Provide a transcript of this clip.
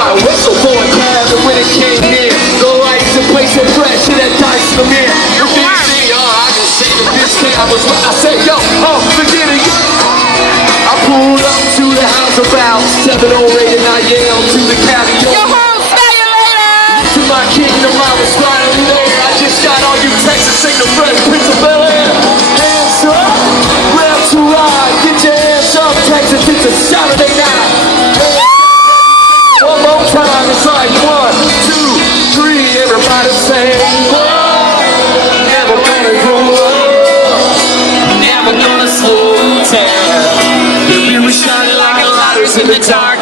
I whistle for a cab, and when it came near, the lights and place and fresh to that dice in the mirror. The big thing, I just say that this cab was right. I said, yo, forget it. I pulled up to the house about 7:08 and I yelled to the cabbie, yo, see you later. to my kingdom, I was finally there. I just got all you Texas, sing the Fresh Prince of Bel-Air. Hands up, left to right, get your hands up, Texas, it's a Saturday night. One more time, it's like 1, 2, 3, everybody say, never gonna grow up, never gonna slow down. We were shining like lighters in the dark.